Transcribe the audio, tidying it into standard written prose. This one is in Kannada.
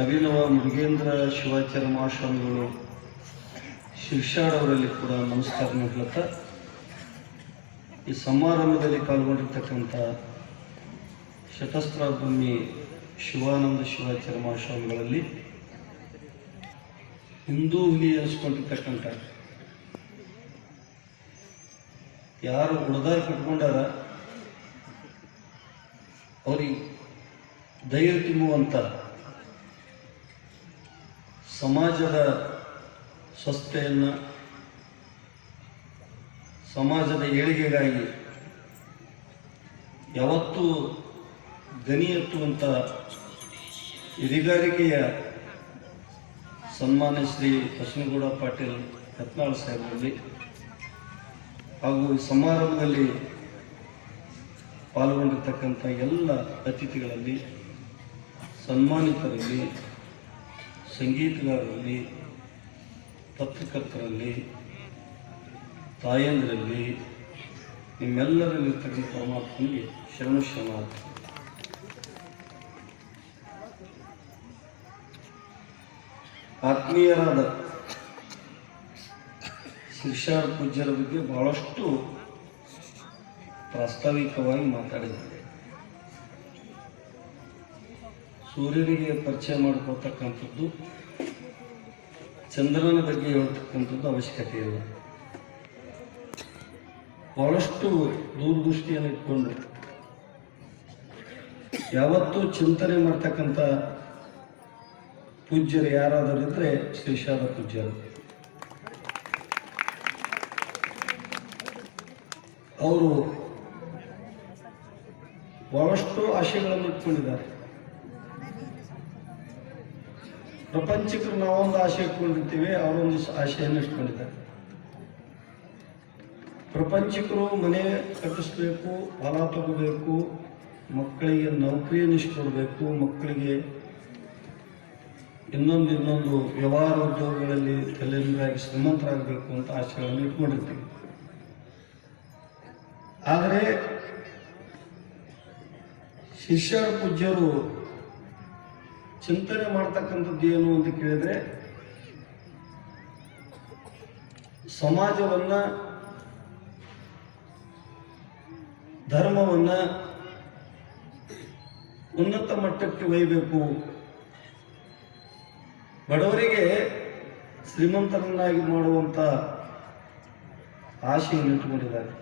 ಅಭಿನವ ಮುರುಗೇಂದ್ರ ಶಿವಾಚಾರ್ಯ ಮಹಾಸ್ವಾಮಿಗಳು ಶಿರ್ಷಾಡವರಲ್ಲಿ ಕೂಡ ನಮಸ್ಕಾರ ಹೇಳುತ್ತಾ ಈ ಸಮಾರಂಭದಲ್ಲಿ ಪಾಲ್ಗೊಂಡಿರ್ತಕ್ಕಂಥ ಶತಸ್ತ್ರಾಭೂಮಿ ಶಿವಾನಂದ ಶಿವಾಚಾರ್ಯ ಮಹಾಸ್ವಾಮಿಗಳಲ್ಲಿ ಹಿಂದೂ ಹುಲಿ ಅನಿಸ್ಕೊಂಡಿರ್ತಕ್ಕಂಥ ಯಾರು ಉಳಿದಾರ ಕಟ್ಕೊಂಡಾರ ಅವ್ರಿಗೆ ಧೈರ್ಯ ತುಂಬುವಂಥ ಸಮಾಜದ ಸ್ವಸ್ಥತೆಯನ್ನು ಸಮಾಜದ ಏಳಿಗೆಗಾಗಿ ಯಾವತ್ತೂ ಗನಿ ಎತ್ತುವಂಥ ಹಿರಿಗಾರಿಕೆಯ ಸನ್ಮಾನ್ಯ ಶ್ರೀ ಬಸನಗೌಡ ಪಾಟೀಲ್ ಯತ್ನಾಳ್ ಸಾಹೇಬರಲ್ಲಿ ಹಾಗೂ ಈ ಸಮಾರಂಭದಲ್ಲಿ ಪಾಲ್ಗೊಂಡಿರ್ತಕ್ಕಂಥ ಎಲ್ಲ ಅತಿಥಿಗಳಲ್ಲಿ ಸನ್ಮಾನಿತರಲ್ಲಿ ಸಂಗೀತಗಾರರಲ್ಲಿ ಪತ್ರಕರ್ತರಲ್ಲಿ ತಾಯಂದಿರಲ್ಲಿ ನಿಮ್ಮೆಲ್ಲರಲ್ಲಿರ್ತಕ್ಕಂಥ ಪರಮಾತ್ಮನಿಗೆ ಶರಣು ಶರಣಾರ್ಥಿ. ಆತ್ಮೀಯರಾದ ಶಿರ್ಷಾಡ ಪೂಜ್ಯರ ಬಗ್ಗೆ ಬಹಳಷ್ಟು ಪ್ರಾಸ್ತಾವಿಕವಾಗಿ ಮಾತಾಡಿದ್ದಾರೆ. ಸೂರ್ಯನಿಗೆ ಪರಿಚಯ ಮಾಡಿಕೊಳ್ತಕ್ಕಂಥದ್ದು, ಚಂದ್ರನ ಬಗ್ಗೆ ಹೇಳ್ತಕ್ಕಂಥದ್ದು ಅವಶ್ಯಕತೆ ಇಲ್ಲ. ಬಹಳಷ್ಟು ದೂರದೃಷ್ಟಿಯನ್ನು ಇಟ್ಕೊಂಡು ಯಾವತ್ತೂ ಚಿಂತನೆ ಮಾಡ್ತಕ್ಕಂಥ ಪೂಜ್ಯರು ಯಾರಾದರಿದ್ರೆ ಶ್ರೀಶಾದ ಪೂಜ್ಯರು. ಅವರು ಬಹಳಷ್ಟು ಆಶೆಗಳನ್ನು ಇಟ್ಕೊಂಡಿದ್ದಾರೆ. ಪ್ರಪಂಚಕ್ಕೆ ನಾವೊಂದು ಆಶೆ ಇಟ್ಕೊಂಡಿರ್ತೀವಿ, ಅವರೊಂದು ಆಶೆಯನ್ನು ಇಟ್ಕೊಂಡಿದ್ದಾರೆ. ಪ್ರಪಂಚಿಕರು ಮನೆ ಕಟ್ಟಿಸ್ಬೇಕು, ಹೊಲ ತಗೋಬೇಕು, ಮಕ್ಕಳಿಗೆ ನೌಕರಿಯನ್ನು ಇಷ್ಟಕೊಡ್ಬೇಕು, ಮಕ್ಕಳಿಗೆ ಇನ್ನೊಂದು ವ್ಯವಹಾರ ಉದ್ಯೋಗಗಳಲ್ಲಿ ತಲೆನೂರಾಗಿ ಶ್ರೀಮಂತರಾಗಬೇಕು ಅಂತ ಆಶೆಗಳನ್ನು ಇಟ್ಕೊಂಡಿರ್ತೀವಿ. ಆದರೆ ಶಿರ್ಷಾಡ ಪೂಜ್ಯರು ಚಿಂತನೆ ಮಾಡ್ತಕ್ಕಂಥದ್ದು ಏನು ಅಂತ ಕೇಳಿದ್ರೆ, ಸಮಾಜವನ್ನ, ಧರ್ಮವನ್ನ ಉನ್ನತ ಮಟ್ಟಕ್ಕೆ ಒಯ್ಯಬೇಕು, ಬಡವರಿಗೆ ಶ್ರೀಮಂತರನ್ನಾಗಿ ಮಾಡುವಂಥ ಆಶೆಯನ್ನು ಇಟ್ಟುಕೊಂಡಿದ್ದಾರೆ.